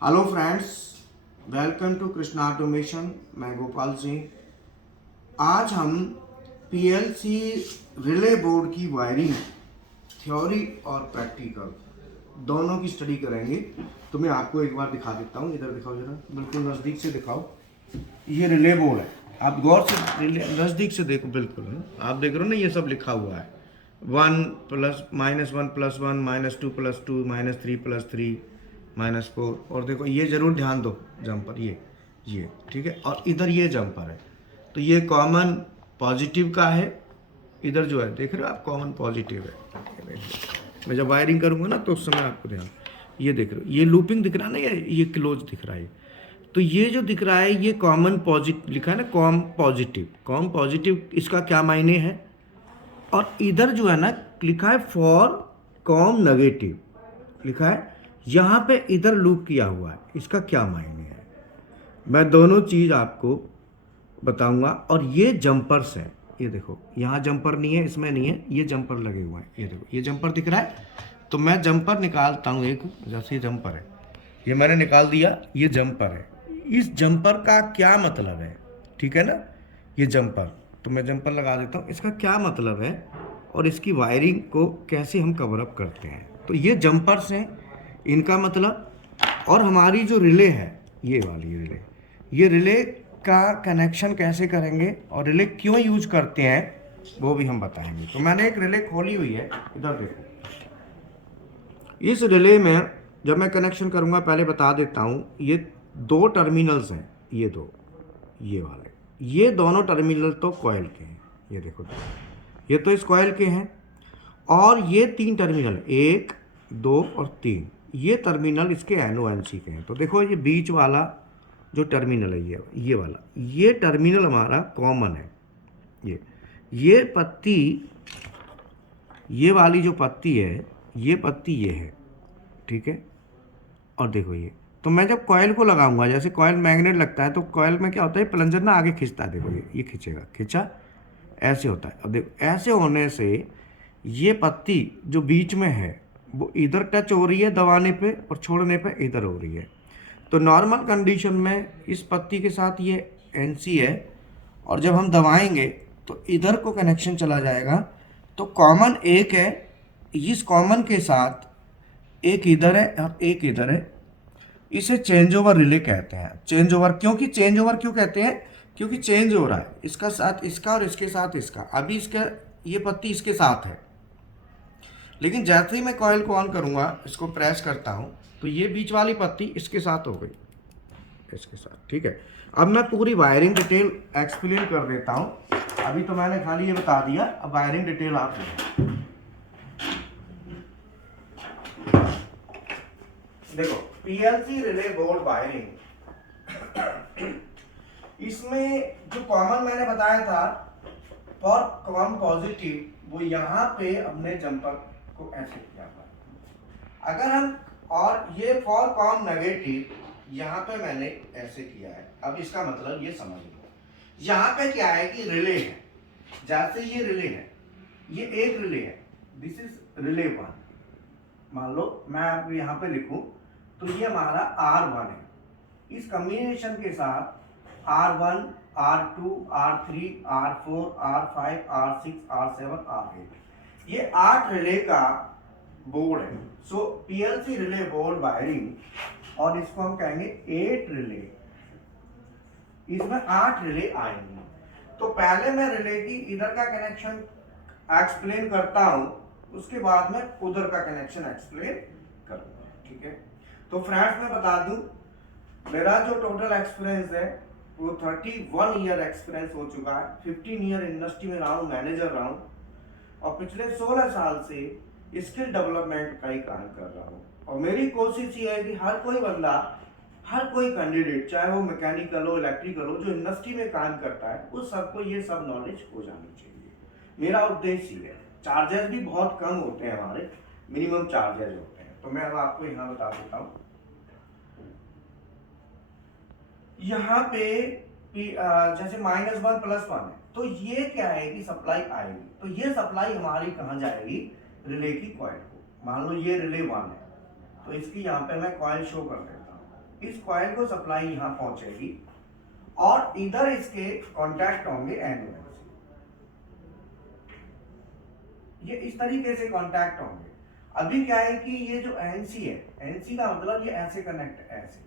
Hello friends, welcome to Krishna Automation. मैं गोपाल सिंह। आज हम पीएलसी रिले बोर्ड की वायरिंग थ्योरी और प्रैक्टिकल दोनों की स्टडी करेंगे। तो मैं आपको एक बार दिखा देता हूँ। इधर दिखाओ जरा, बिल्कुल नज़दीक से दिखाओ। ये रिले बोर्ड है, आप गौर से नज़दीक से देखो। बिल्कुल है? आप देख रहे हो ना, ये सब लिखा हुआ है। 1 प्लस -1 + 1 -2 + 2 -3 + 3 -4। और देखो ये ज़रूर ध्यान दो, जंपर ये ठीक है। और इधर ये जंपर है, तो ये कॉमन पॉजिटिव का है। इधर जो है देख रहे हो आप, कॉमन पॉजिटिव है। मैं जब वायरिंग करूँगा ना तो उस समय आपको ध्यान, ये देख रहे हो, ये लूपिंग दिख रहा है ना, ये क्लोज दिख रहा है। तो ये जो दिख रहा है ये कॉमन पॉजिटिव लिखा है ना, कॉम पॉजिटिव इसका क्या मायने है। और इधर जो है ना लिखा है फॉर कॉम नेगेटिव लिखा है, यहाँ पे इधर लूप किया हुआ है, इसका क्या मायने है मैं दोनों चीज़ आपको बताऊंगा। और ये जंपर्स हैं, ये देखो यहाँ जंपर नहीं है, इसमें नहीं है, ये जंपर लगे हुए हैं। ये देखो ये जंपर दिख रहा है, तो मैं जंपर निकालता हूँ एक। जैसे ये जंपर है, ये मैंने निकाल दिया, ये जंपर है। इस जंपर का क्या मतलब है, ठीक है ना, ये जंपर। तो मैं जंपर लगा देता हूँ, इसका क्या मतलब है और इसकी वायरिंग को कैसे हम कवर अप करते हैं। तो ये जंपर्स हैं, इनका मतलब। और हमारी जो रिले है, ये वाली रिले, ये रिले का कनेक्शन कैसे करेंगे और रिले क्यों यूज करते हैं वो भी हम बताएंगे। तो मैंने एक रिले खोली हुई है, इधर देखो। इस रिले में जब मैं कनेक्शन करूंगा, पहले बता देता हूं, ये दो टर्मिनल्स हैं, ये दो, ये वाले, ये दोनों टर्मिनल तो कॉइल के हैं। ये देखो, ये तो इस कॉइल के हैं। और ये तीन टर्मिनल, 1 2 और 3, ये टर्मिनल इसके NONC के हैं। तो देखो ये बीच वाला जो टर्मिनल है, ये वाला, ये टर्मिनल हमारा कॉमन है। ये पत्ती, ये वाली जो पत्ती है, ये पत्ती ये है, ठीक है। और देखो ये, तो मैं जब कॉयल को लगाऊंगा, जैसे कॉयल मैग्नेट लगता है, तो कॉयल में क्या होता है, प्लंजर ना आगे खींचता है। देखो ये खींचेगा, खींचा, ऐसे होता है। अब देखो ऐसे होने से ये पत्ती जो बीच में है वो इधर टच हो रही है दबाने पे, और छोड़ने पे इधर हो रही है। तो नॉर्मल कंडीशन में इस पत्ती के साथ ये NC है, और जब हम दबाएंगे तो इधर को कनेक्शन चला जाएगा। तो कॉमन एक है, इस कॉमन के साथ एक इधर है और एक इधर है। इसे चेंज ओवर रिले कहते हैं। चेंज ओवर चेंज ओवर क्यों कहते हैं, क्योंकि चेंज हो रहा है, इसका साथ इसका और इसके साथ इसका। अभी इसका ये पत्ती इसके साथ है, लेकिन जैसे ही मैं कॉइल को ऑन करूंगा, इसको प्रेस करता हूं, तो ये बीच वाली पत्ती इसके साथ हो गई, इसके साथ, ठीक है। अब मैं पूरी वायरिंग डिटेल एक्सप्लेन कर देता हूं। अभी तो मैंने खाली ये बता दिया, अब वायरिंग डिटेल आप देखो। पीएलसी रिले बोर्ड वायरिंग, इसमें जो कॉमन मैंने बताया था फॉर कॉम पॉजिटिव, वो यहाँ पे हमने जंपर को ऐसे किया था। अगर हम, और ये फॉर कॉम नेगेटिव, यहाँ पे मैंने ऐसे किया है। अब इसका मतलब ये समझ लो, यहाँ पे क्या है कि रिले है। जैसे ये रिले है, ये एक रिले है, दिस इज रिले 1। मान लो मैं आपको यहाँ पे लिखूं, तो ये हमारा R1 है। इस कॉम्बिनेशन के साथ R1, R2, R3, R4, R5, R6, R7, R8, ये 8 रिले का बोर्ड है। सो पीएलसी रिले बोर्ड वायरिंग, और इसको हम कहेंगे 8 रिले। इसमें 8 रिले आएंगे। तो पहले मैं रिले की इधर का कनेक्शन एक्सप्लेन करता हूं, उसके बाद में उधर का कनेक्शन एक्सप्लेन करूंगा, ठीक है। तो फ्रेंड्स मैं बता दूं, मेरा जो टोटल एक्सपीरियंस है वो 31 ईयर एक्सपीरियंस हो चुका है। 15 ईयर इंडस्ट्री में रहा हूँ, मैनेजर रहा हूँ, और पिछले 16 साल से स्किल डेवलपमेंट का ही काम कर रहा हूँ। और मेरी कोशिश ये है कि हर कोई बंदा, हर कोई कैंडिडेट, चाहे वो मैकेनिकल हो, इलेक्ट्रिकल हो, जो इंडस्ट्री में काम करता है, उस सबको ये सब नॉलेज हो जानी चाहिए। मेरा उद्देश्य ये है। चार्जेस भी बहुत कम होते हैं हमारे, मिनिमम चार्जेस होते हैं। तो मैं अब आपको यहाँ बता देता हूँ। यहाँ पे जैसे -1 + 1 है, तो ये क्या है कि सप्लाई आएगी। तो ये सप्लाई हमारी कहाँ जाएगी, रिले की कॉइल को। मान लो ये रिले 1 है, तो इसकी यहाँ पे मैं कॉइल शो कर देता हूँ, इस कॉइल को सप्लाई यहां पहुंचेगी और इधर इसके कांटेक्ट होंगे एनओ से, ये इस तरीके से कांटेक्ट होंगे। अभी क्या है कि ये जो एनसी है, एनसी का मतलब ये ऐसे कनेक्ट है ऐसे,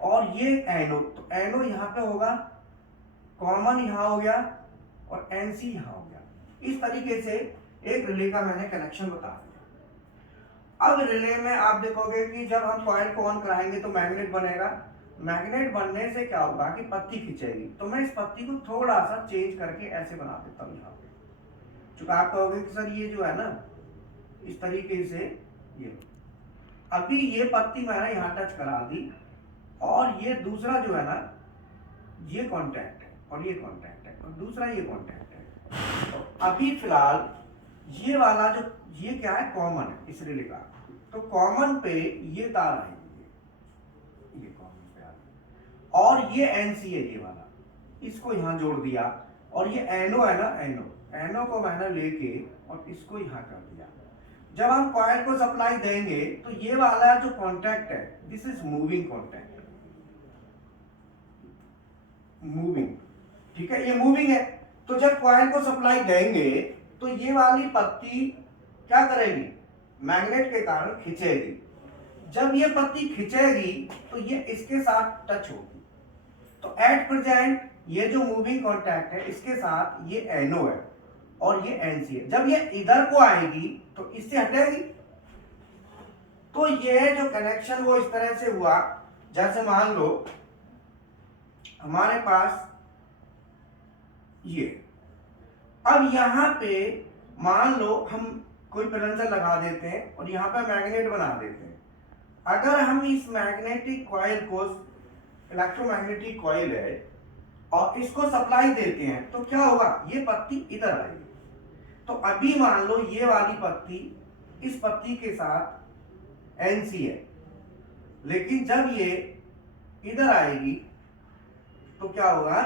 और ये एनओ, तो एनओ यहां पे होगा, कॉमन यहां हो गया और एनसी यहां हो गया। इस तरीके से एक रिले का मैंने कनेक्शन बता दिया। अब रिले में आप देखोगे कि जब हम कॉइल को ऑन कराएंगे तो मैग्नेट बनेगा, मैग्नेट बनने से क्या होगा कि पत्ती खिंचेगी। तो मैं इस पत्ती को थोड़ा सा चेंज करके ऐसे बना देता हूं यहाँ पे, चूंकि आप कहोगे कि सर ये जो है ना इस तरीके से, ये अभी ये पत्ती मैंने यहाँ टच करा दी और ये दूसरा जो है ना ये कांटेक्ट है और ये कांटेक्ट है और दूसरा ये कांटेक्ट है। तो अभी फिलहाल ये वाला जो ये क्या है कॉमन है इस रिले का, तो कॉमन पे ये तार आएगी, ये कॉमन पे आ गई और ये एनसी है ये वाला, इसको यहां जोड़ दिया और ये एनओ है ना, एनओ को मैंने लेके और इसको यहां कर दिया। जब हम कॉइल को सप्लाई देंगे तो ये वाला जो कांटेक्ट है this is moving contact, moving, ठीक है, ये मूविंग है। तो जब कॉइल को सप्लाई देंगे तो ये वाली पत्ती क्या करेगी, मैग्नेट के कारण खिंचेगी। जब ये पत्ती खिंचेगी तो ये इसके साथ टच होगी। तो एट प्रेजेंट ये जो मूविंग कांटेक्ट है इसके साथ ये एनओ है और ये एनसी है। जब ये इधर को आएगी तो इससे हटेगी। तो ये जो कनेक्शन वो इस तरह से हुआ, जैसे मान लो हमारे पास ये, अब यहां पे मान लो हम कोई प्लंजर लगा देते हैं और यहां पे मैग्नेट बना देते हैं। अगर हम इस मैग्नेटिक कॉइल को, इलेक्ट्रोमैग्नेटिक कॉइल है, और इसको सप्लाई देते हैं तो क्या होगा, ये पत्ती इधर आएगी। तो अभी मान लो ये वाली पत्ती इस पत्ती के साथ एनसी है, लेकिन जब ये इधर आएगी तो क्या होगा,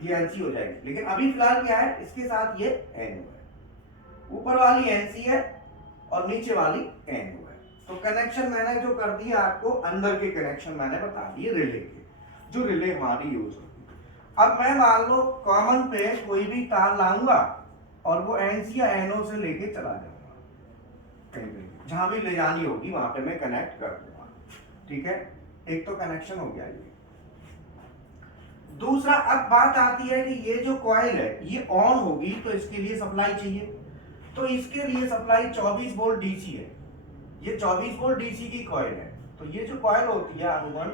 ये एनसी हो जाएगी। लेकिन अभी फिलहाल क्या है, इसके साथ ये एनओ है, ऊपर वाली एनसी है और नीचे वाली एनओ है। तो कनेक्शन मैंने जो कर दिया आपको, अंदर के कनेक्शन मैंने बता दिए रिले के, जो रिले हमारी यूज होती है। अब मैं मान लो कॉमन पे कोई भी तार लाऊंगा और वो एनसी या एनओ से लेके चला जाऊंगा, कहीं भी जहां भी ले जानी होगी वहां पे मैं कनेक्ट कर दूंगा, ठीक है। एक तो कनेक्शन हो गया ये। दूसरा, अब बात आती है कि ये जो कॉइल है ये ऑन होगी तो इसके लिए सप्लाई चाहिए, तो इसके लिए सप्लाई 24 वोल्ट डीसी है। ये 24 वोल्ट डीसी की कॉइल है, तो ये जो कॉइल होती है अनुगण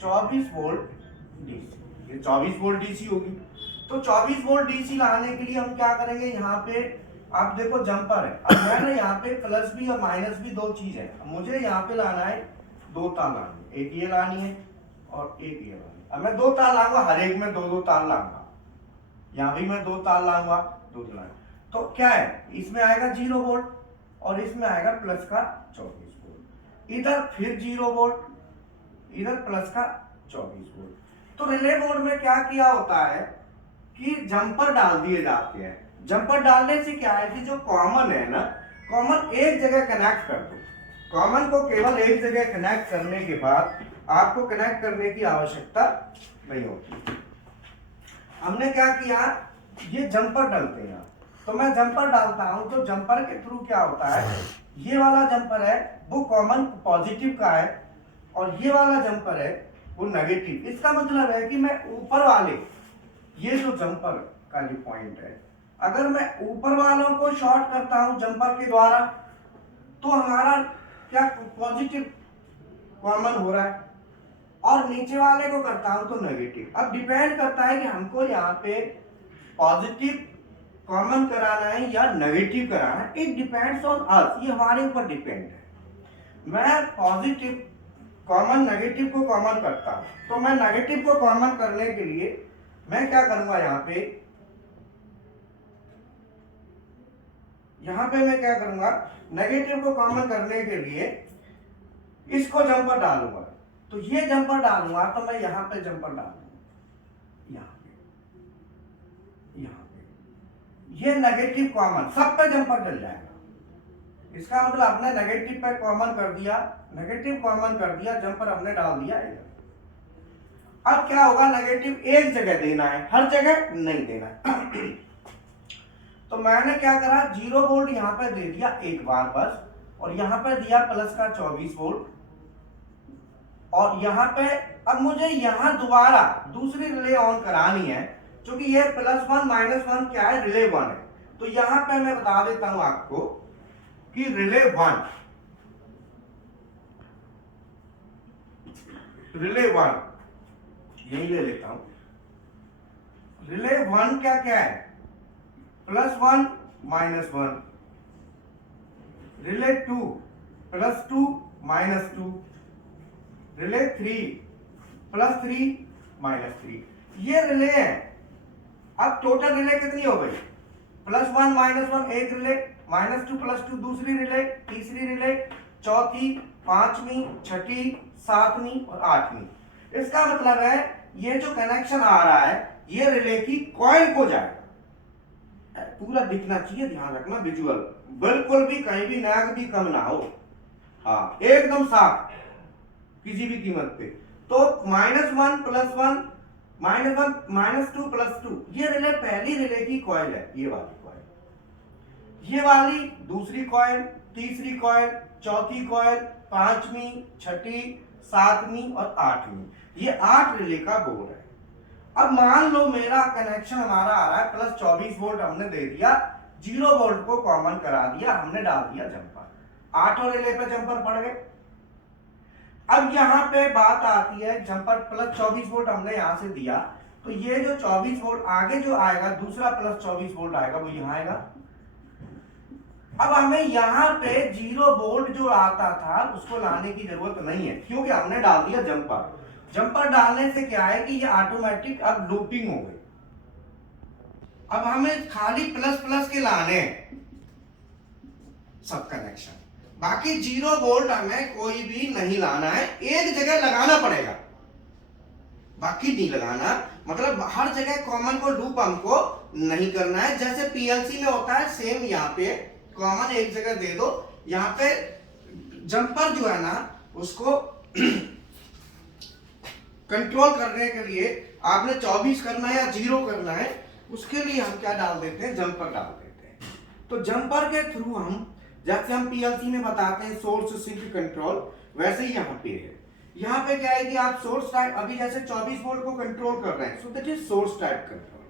24 वोल्ट डीसी, ये 24 वोल्ट डीसी होगी। तो 24 वोल्ट डीसी लाने के लिए हम क्या करेंगे, यहाँ पे आप देखो जंपर है। अब मैंने यहाँ पे प्लस भी और माइनस भी दो चीज है, मुझे यहाँ पे लाना है दो तार लानी, एक ये लानी है और एक ये लानी। अब मैं दो तार लाऊंगा, हर एक में दो दो तार लाऊंगा, यहाँ भी मैं दो तार लाऊंगा, दो तार। तो क्या है, इसमें आएगा 0 वोल्ट और इसमें आएगा प्लस का 24 वोल्ट, इधर फिर 0 वोल्ट, इधर प्लस का 24 वोल्ट। तो रिले बोर्ड में क्या किया होता है कि जंपर डाल दिए जाते हैं। जंपर डालने से क्या है कि जो कॉमन है ना, कॉमन एक जगह कनेक्ट कर दो। कॉमन को केवल एक जगह कनेक्ट करने के बाद आपको कनेक्ट करने की आवश्यकता नहीं होती। हमने क्या किया, ये जंपर डालते हैं, तो मैं जंपर डालता हूं तो जंपर के थ्रू क्या होता है, ये वाला जंपर है वो कॉमन पॉजिटिव का है और ये वाला जंपर है वो नेगेटिव। इसका मतलब है कि मैं ऊपर वाले, ये जो जंपर का जो पॉइंट है, अगर मैं ऊपर वालों को शॉर्ट करता हूं जंपर के द्वारा तो हमारा क्या पॉजिटिव कॉमन हो रहा है, और नीचे वाले को करता हूं तो नेगेटिव। अब डिपेंड करता है कि हमको यहाँ पे पॉजिटिव कॉमन कराना है या नेगेटिव कराना है, इट डिपेंड्स ऑन अस, ये हमारे ऊपर डिपेंड है। मैं पॉजिटिव कॉमन नेगेटिव को कॉमन करता हूं, तो मैं नेगेटिव को कॉमन करने के लिए मैं क्या करूंगा, यहाँ पे मैं क्या करूंगा, नेगेटिव को कॉमन करने के लिए इसको जंपर डालूंगा। तो ये जंपर डालूंगा तो मैं यहाँ पे जंपर डालूंगा, यहाँ पे ये नेगेटिव कॉमन सब पे जंपर डल जाएगा, इसका मतलब हमने नेगेटिव पे कॉमन कर दिया, नेगेटिव कॉमन कर दिया, जंपर हमने डाल दिया इधर। अब क्या होगा, नेगेटिव एक जगह देना है, हर जगह नहीं देना है। तो मैंने क्या करा, 0 वोल्ट यहां पे दे दिया एक बार बस, और यहां पे दिया प्लस का 24 वोल्ट, और यहां पे अब मुझे यहां दोबारा दूसरी रिले ऑन करानी है, क्योंकि ये +1 -1 क्या है, रिले 1 है। तो यहां पे मैं बता देता हूं आपको कि रिले 1 यही ले लेता हूं। रिले 1 क्या क्या है, +1 -1, रिले 2 +2 -2, रिले 3 +3 -3, ये रिले है। अब टोटल रिले कितनी हो गई, +1 -1 एक रिले, -2 +2 दूसरी रिले, तीसरी रिले, चौथी, पांचवी, छठी, सातवीं और आठवीं। इसका मतलब है ये जो कनेक्शन आ रहा है ये रिले की कॉइल को जाएगा। पूरा दिखना चाहिए, ध्यान रखना, विजुअल बिल्कुल भी कहीं भी नाग भी कम ना हो, हाँ एकदम साफ किसी भी कीमत पे। तो -1 +1 -2 +2 ये रिले पहली रिले की कॉइल है, ये वाली कॉइल, ये वाली दूसरी कॉइल, तीसरी कॉइल, चौथी कॉइल, पांचवी, छठी, सातवीं और आठवीं, ये 8 रिले का बोर्ड है। अब मान लो मेरा कनेक्शन हमारा आ रहा है +24 वोल्ट हमने दे दिया, 0 वोल्ट को कॉमन करा दिया, हमने डाल दिया जंपर, 8 रिले पे जंपर पड़ गए। अब यहां पे बात आती है, जंपर +24 वोल्ट हमने यहां से दिया, तो ये जो 24 वोल्ट आगे जो आएगा, दूसरा +24 वोल्ट आएगा, वो यहां आएगा। अब हमें यहां पे 0 वोल्ट जो आता था उसको लाने की जरूरत नहीं है, क्योंकि हमने डाल दिया जंपर। जंपर डालने से क्या है कि ये ऑटोमेटिक अब लूपिंग हो गई। अब हमें खाली प्लस प्लस के लाने सब कनेक्शन, बाकी 0 वोल्ट हमें कोई भी नहीं लाना है, एक जगह लगाना पड़ेगा, बाकी नहीं लगाना। मतलब हर जगह कॉमन को लूप हमको नहीं करना है, जैसे पीएलसी में होता है सेम यहाँ पे कॉमन एक जगह दे दो। यहाँ पे जंपर जो है ना उसको कंट्रोल करने के लिए आपने 24 करना है या 0 करना है, उसके लिए हम क्या डाल देते हैं, जंपर डाल देते हैं। तो जंपर के थ्रू हम, जैसे हम पीएलसी में बताते हैं सोर्स सिंक कंट्रोल, वैसे ही यहाँ पे है। यहाँ पे क्या है कि आप सोर्स टाइप, अभी जैसे 24 वोल्ट को कंट्रोल कर रहे हैं, so that is source type control,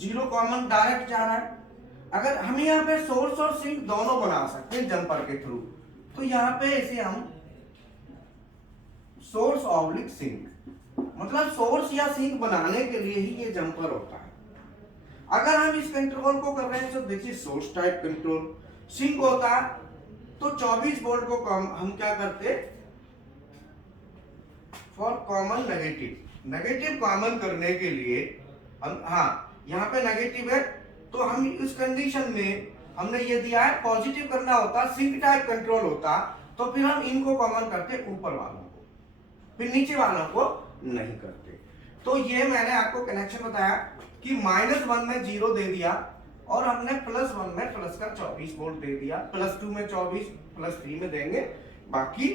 0 common direct जा रहा है। अगर हम यहाँ पे सोर्स और सिंक दोनों बना सकते हैं जंपर के थ्रू, तो यहाँ पे इसे हम सोर्स ऑब्लिक सिंक, मतलब सोर्स या सिंक बनाने के लिए ही ये जंपर होता है। अगर हम इस कंट्रोल को कर रहे हैं तो देखिए सोर्स टाइप कंट्रोल, सिंक होता तो 24 वोल्ट को हम क्या करते, फॉर कॉमन नेगेटिव कॉमन करने के लिए हम, हाँ यहाँ पे नेगेटिव है, तो हम इस कंडीशन में हमने ये दिया है पॉजिटिव करना होता, सिंक टाइप कंट्रोल होता, तो फिर हम इनको कॉमन करते ऊपर वालों को, फिर नीचे वालों को नहीं करते। तो ये मैंने आपको कनेक्शन बताया कि -1 में 0 दे दिया, और हमने +1 में प्लस का 24 वोल्ट दे दिया, +2 में 24, +3 में देंगे बाकी।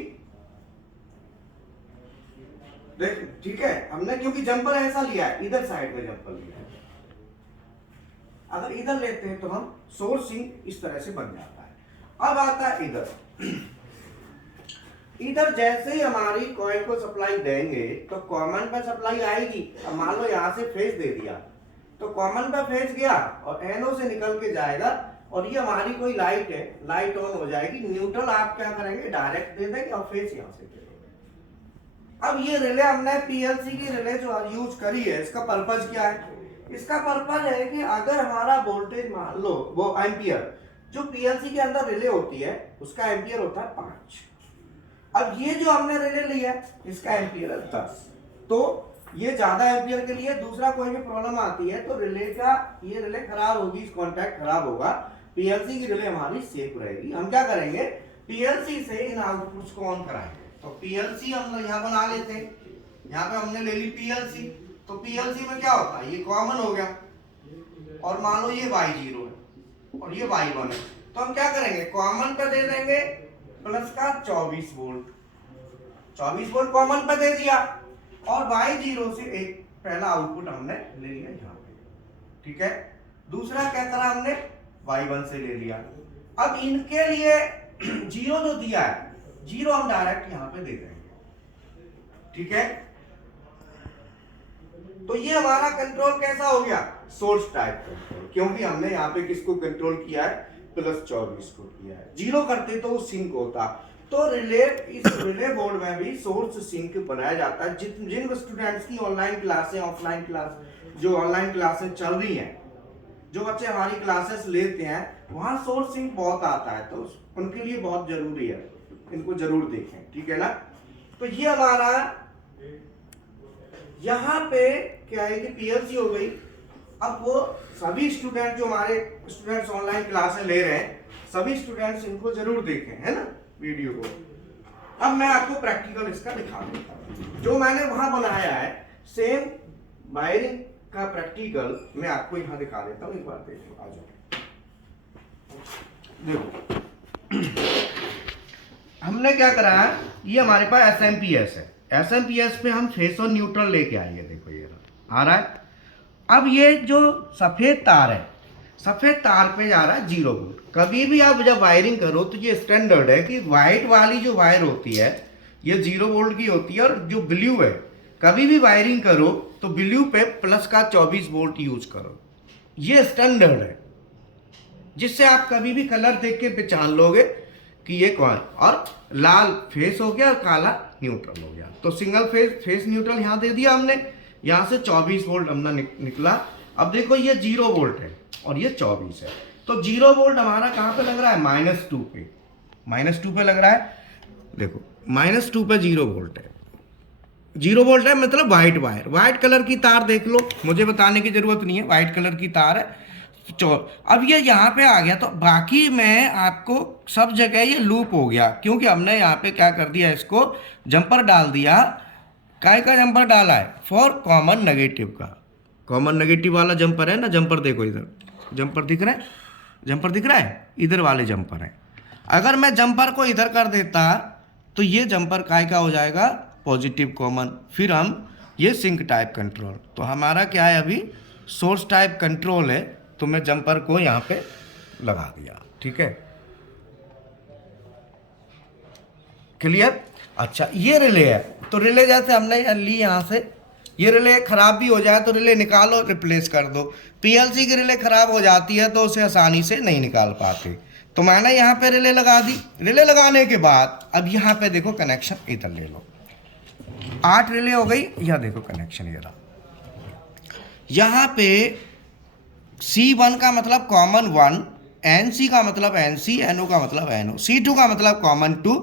देख ठीक है, हमने क्योंकि जंपर ऐसा लिया है, इधर साइड में जंपर लिया है, अगर इधर लेते हैं तो हम सोर्सिंग इस तरह से बन जाता है। अब आता है इधर जैसे ही हमारी कॉइल को सप्लाई देंगे तो कॉमन पे सप्लाई आएगी। अब मान लो यहाँ से फेज दे दिया तो कॉमन पे फेज गया और एनओ से निकल के जाएगा, और ये हमारी कोई लाइट है, लाइट ऑन हो जाएगी। न्यूट्रल आप क्या करेंगे, डायरेक्ट दे देंगे और फेज यहाँ से दे देंगे। अब ये रिले हमने पीएलसी की रिले जो यूज करी है, इसका पर्पज क्या है, इसका पर्पज है कि अगर हमारा वोल्टेज मान लो वो एम्पियर, जो पीएलसी के अंदर रिले होती है उसका एम्पियर होता है 5। अब ये जो हमने रिले लिया इसका एम्पियर है 10, तो ये ज्यादा एम्पियर के लिए दूसरा कोई भी प्रॉब्लम आती है तो रिले का, ये रिले खराब होगी, कॉन्टैक्ट खराब होगा, पीएलसी की रिले हमारी सेफ रहेगी। हम क्या करेंगे, पीएलसी से इन आउटपुट्स को ऑन कराएंगे। तो पीएलसी हम यहाँ बना लेते हैं, यहाँ पे हमने ले ली पीएलसी, तो पीएलसी में क्या होता है, ये कॉमन हो गया, और मान लो ये Y0 है और ये Y1 है, तो तो हम क्या करेंगे, कॉमन पे दे देंगे प्लस का 24 वोल्ट, 24 वोल्ट कॉमन पे दे दिया, और Y0 से एक पहला आउटपुट हमने ले लिया यहाँ पे, ठीक है। दूसरा क्या करा हमने, Y1 से ले लिया। अब इनके लिए जीरो जो दिया है, जीरो हम डायरेक्ट यहाँ पे दे देंगे, ठीक है। तो ये हमारा कंट्रोल कैसा हो गया, सोर्स टाइप कंट्रोल, क्योंकि हमने यहाँ पे किसको कंट्रोल किया है, प्लस 24 को किया है। जीरो करते तो वो सिंक होता। तो रिले, इस रिले बोर्ड में भी सोर्स सिंक बनाया जाता है। जिन स्टूडेंट्स की ऑनलाइन क्लासें, ऑफलाइन क्लास, जो ऑनलाइन क्लासें चल रही हैं, जो बच्चे हमारी क्लासेस लेते हैं, वहां सोर्स सिंक बहुत आता है, तो उनके लिए बहुत जरूरी है, इनको जरूर देखें, ठीक है ना। तो ये हमारा यहाँ पे क्या है कि पीएलसी हो गई। अब वो सभी स्टूडेंट जो हमारे स्टूडेंट्स ऑनलाइन क्लासें ले रहे हैं, सभी स्टूडेंट्स इनको जरूर देखें, है ना, वीडियो को। अब मैं आपको प्रैक्टिकल इसका दिखा देता हूँ, जो मैंने वहां बनाया है सेम वायरिंग का प्रैक्टिकल मैं आपको यहाँ दिखा देता हूँ। एक बार देखो, आ जाओ, देखो हमने क्या करा है, ये हमारे पास एसएमपीएस है, एसएमपीएस पे हम फेस और न्यूट्रल लेके आएंगे, देखो ये आ रहा है। अब ये जो सफेद तार है, सफेद तार पे जा रहा है 0 वोल्ट। कभी भी आप जब वायरिंग करो तो ये स्टैंडर्ड है कि व्हाइट वाली जो वायर होती है ये 0 वोल्ट की होती है, और जो ब्लू है, कभी भी वायरिंग करो तो ब्लू पे प्लस का 24 वोल्ट यूज करो, ये स्टैंडर्ड है, जिससे आप कभी भी कलर देख के पहचान लोगे कि ये कौन। और लाल फेस हो गया और काला न्यूट्रल हो गया, तो सिंगल फेस न्यूट्रल यहाँ दे दिया हमने, यहाँ से 24 वोल्ट हमने निकला। अब देखो ये 0 वोल्ट है और ये 24 है, तो 0 वोल्ट हमारा कहाँ पे लग रहा है, -2 पे, -2 पे लग रहा है। देखो -2 पे 0 वोल्ट है, 0 वोल्ट है, मतलब व्हाइट वायर, व्हाइट कलर की तार देख लो, मुझे बताने की जरूरत नहीं है, व्हाइट कलर की तार है। अब ये यहाँ पे आ गया, तो बाकी मैं आपको सब जगह ये लूप हो गया, क्योंकि हमने यहाँ पे क्या कर दिया, इसको जंपर डाल दिया। काय का जंपर डाला है, फॉर कॉमन नेगेटिव का, कॉमन नेगेटिव वाला जंपर है ना, जंपर देखो इधर, जंपर दिख रहा है, जंपर दिख रहा है, इधर वाले जंपर है। अगर मैं जंपर को इधर कर देता तो ये जंपर काय का हो जाएगा, पॉजिटिव कॉमन। फिर हम ये सिंक टाइप कंट्रोल, तो हमारा क्या है अभी, सोर्स टाइप कंट्रोल है, तो मैं जंपर को यहाँ पे लगा दिया, ठीक है, क्लियर। अच्छा ये रिले है, तो रिले जैसे हमने ली यहाँ से, ये रिले खराब भी हो जाए तो रिले निकालो, रिप्लेस कर दो। पीएलसी की रिले खराब हो जाती है तो उसे आसानी से नहीं निकाल पाते, तो मैंने यहाँ पे रिले लगा दी। रिले लगाने के बाद अब यहाँ पे देखो कनेक्शन इधर ले लो, 8 रिले हो गई, यह देखो कनेक्शन ये रहा। यहाँ पे C1 का मतलब कॉमन 1, NC का मतलब NC, NO का मतलब NO, C2 का मतलब कॉमन 2,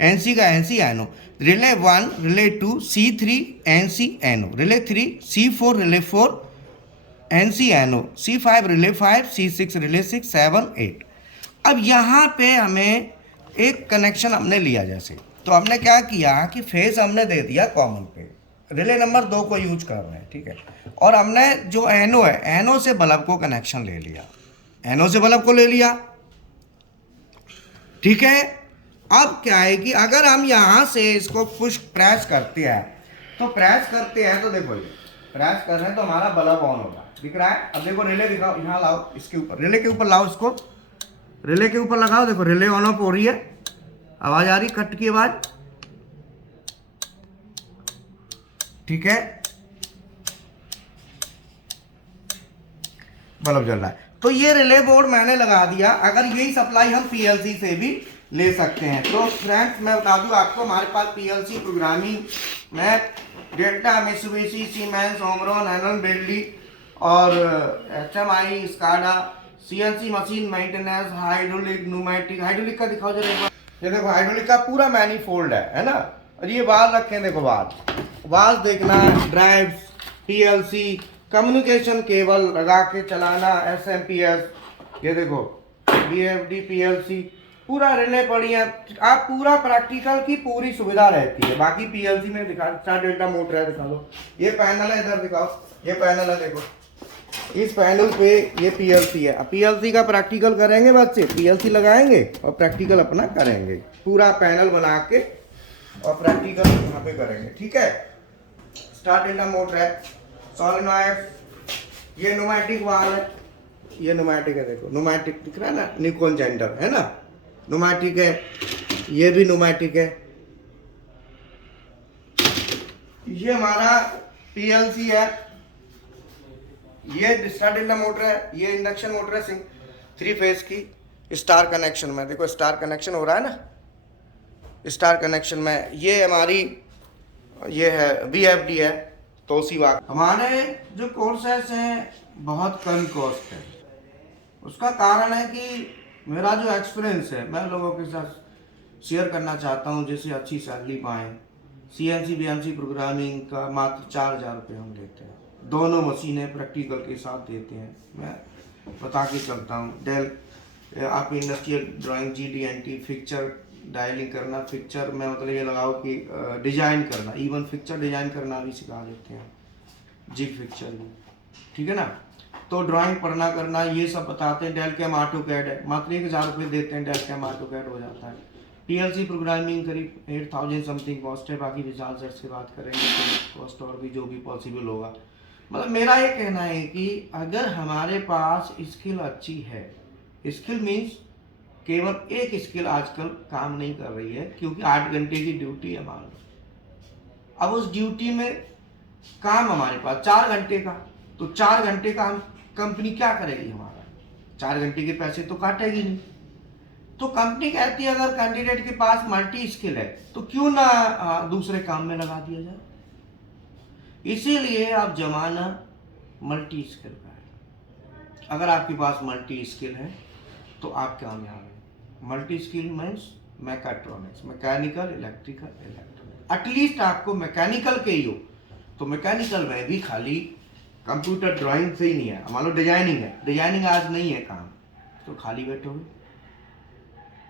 NC का NC, NO, relay 1, relay 2, C3, NC, NO, relay 3, C4, relay 4, NC, NO, C5, relay 5, C6, relay 6, 7, 8। अब यहाँ पे हमें एक कनेक्शन हमने लिया, जैसे तो हमने क्या किया कि फेस हमने दे दिया कॉमन पे, रिले नंबर 2 को यूज कर रहे हैं, ठीक है, और हमने जो NO है, NO से बल्ब को कनेक्शन ले लिया, NO से बल्ब को ले लिया, ठीक है। अब क्या है कि अगर हम यहाँ से इसको पुश प्रेस करते हैं, तो प्रेस करते हैं तो देखो ये प्रेस कर रहे हैं तो हमारा बल्ब ऑन होगा, दिख रहा है। अब देखो रिले दिखाओ, यहाँ लाओ, इसके ऊपर, रिले के ऊपर लाओ, इसको रिले के ऊपर लगाओ, देखो रिले ऑन ऑफ हो रही है, आवाज आ रही, कट की आवाज, ठीक है, बल्ब जल रहा है। तो ये रिले बोर्ड मैंने लगा दिया। अगर यही सप्लाई हम पीएलसी से भी ले सकते हैं। तो फ्रेंड्स मैं बता दूं आपको, हमारे पास पीएलसी प्रोग्रामिंग में डेल्टा, मित्सुबिशी, सीमेंस, ओमरॉन, एनन, बेल्ली और HMI, SCADA, CNC machine maintenance, hydraulic, pneumatic, hydraulic का दिखाओ जरा एक बार, ये देखो हाइड्रोलिक का पूरा मैनीफोल्ड है ना। और ये वाल्व रखे हैं, देखो वाल्व देखना, ड्राइव्स, पीएलसी, कम्युनिकेशन केबल लगा के चलाना, SMPS, ये देखो BFD, PLC, पूरा रिले पड़ी है। आप पूरा प्रैक्टिकल की पूरी सुविधा रहती है। बाकी पीएलसी में दिखा, स्टार डेल्टा मोटर है, दिखा दो, ये पैनल है, इधर दिखाओ, ये पैनल है, देखो इस पैनल पे ये पीएलसी है। पीएलसी का प्रैक्टिकल करेंगे बच्चे, पीएलसी लगाएंगे और प्रैक्टिकल अपना करेंगे, पूरा पैनल बना के और प्रैक्टिकल यहाँ पे करेंगे, ठीक है। स्टार्ट इन मोटर है, सोलेनॉइड, ये न्यूमैटिक वाल्व है, ये न्यूमैटिक है, देखो न्यूमैटिक दिख रहा है ना, निकोन जेंडर है ना, न्यूमैटिक है, ये भी न्यूमैटिक है। ये हमारा पीएलसी है, ये स्टार्ट मोटर है, ये इंडक्शन मोटर है 3 फेज की स्टार कनेक्शन में, देखो स्टार कनेक्शन हो रहा है ना, स्टार कनेक्शन में। ये हमारी ये है VFD है, तोशिबा। हमारे जो कोर्सेस हैं बहुत कम कॉस्ट है, उसका कारण है कि मेरा जो एक्सपीरियंस है मैं लोगों के साथ शेयर करना चाहता हूँ, जिससे अच्छी सैलरी पाएँ। CNC BNC प्रोग्रामिंग का मात्र 4,000 रुपये हम लेते हैं, दोनों मशीनें प्रैक्टिकल के साथ देते हैं। मैं बता के चलता हूँ, डेल आप इंडस्ट्रियल ड्राइंग GD&T, फिक्चर डायलिंग करना, फिक्चर में मतलब ये लगाओ कि डिजाइन करना, इवन फिक्चर डिजाइन करना भी सिखा देते हैं, जिग फिक्चर भी, ठीक है ना। तो ड्राइंग पढ़ना करना ये सब बताते हैं। डेल कैम ऑटोकैड है, मात्र 1,000 रुपये देते हैं, डेल कैम ऑटोकैड हो जाता है। PLC प्रोग्रामिंग करीब 8,000 समथिंग कॉस्ट है, बाकी विशाल सर से बात करेंगे तो कॉस्ट और भी जो भी पॉसिबल होगा। मतलब मेरा ये कहना है कि अगर हमारे पास स्किल अच्छी है, स्किल मीन्स केवल एक स्किल आजकल काम नहीं कर रही है, क्योंकि 8 घंटे की ड्यूटी है मान लो। अब उस ड्यूटी में काम हमारे पास 4 घंटे का, तो 4 घंटे का हम कंपनी क्या करेगी, हमारा 4 घंटे के पैसे तो काटेगी नहीं। तो कंपनी कहती है अगर कैंडिडेट के पास मल्टी स्किल है तो क्यों ना दूसरे काम में लगा दिया जाए। इसीलिए अब जमाना मल्टी स्किल का है। अगर आपके पास मल्टी स्किल है तो आप कामयाब हैं। Multi skill means mechatronics, mechanical, electrical, electronic. At least आपको मैकेनिकल के ही हो तो मैकेनिकल में भी खाली कंप्यूटर ड्राइंग से ही नहीं है। मान लो डिजाइनिंग है, डिजाइनिंग आज नहीं है काम, तो खाली बैठोगे,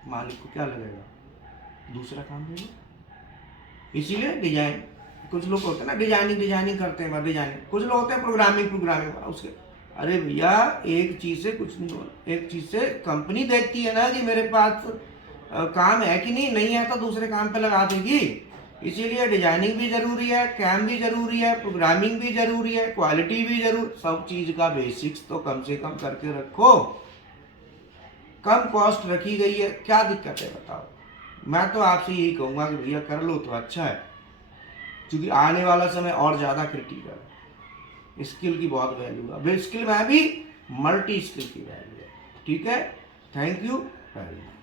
मालिक को क्या लगेगा, दूसरा काम देगा। इसीलिए डिजाइन, कुछ लोग होते हैं ना डिजाइनिंग करते हैं, डिजाइनिंग, कुछ लोग होते हैं प्रोग्रामिंग उसके। अरे भैया एक चीज से कुछ नहीं होगा, एक चीज से कंपनी देखती है ना कि मेरे पास काम है कि नहीं है तो दूसरे काम पे लगा देगी। इसीलिए डिजाइनिंग भी जरूरी है, कैम भी जरूरी है, प्रोग्रामिंग भी जरूरी है, क्वालिटी भी जरूर, सब चीज का बेसिक्स तो कम से कम करके रखो। कम कॉस्ट रखी गई है, क्या दिक्कत है बताओ। मैं तो आपसे यही कहूंगा कि भैया कर लो तो अच्छा है, क्योंकि आने वाला समय और ज़्यादा क्रिटिकल है। स्किल की बहुत वैल्यू है, स्किल में भी मल्टी स्किल की वैल्यू है, ठीक है। Thank you very much.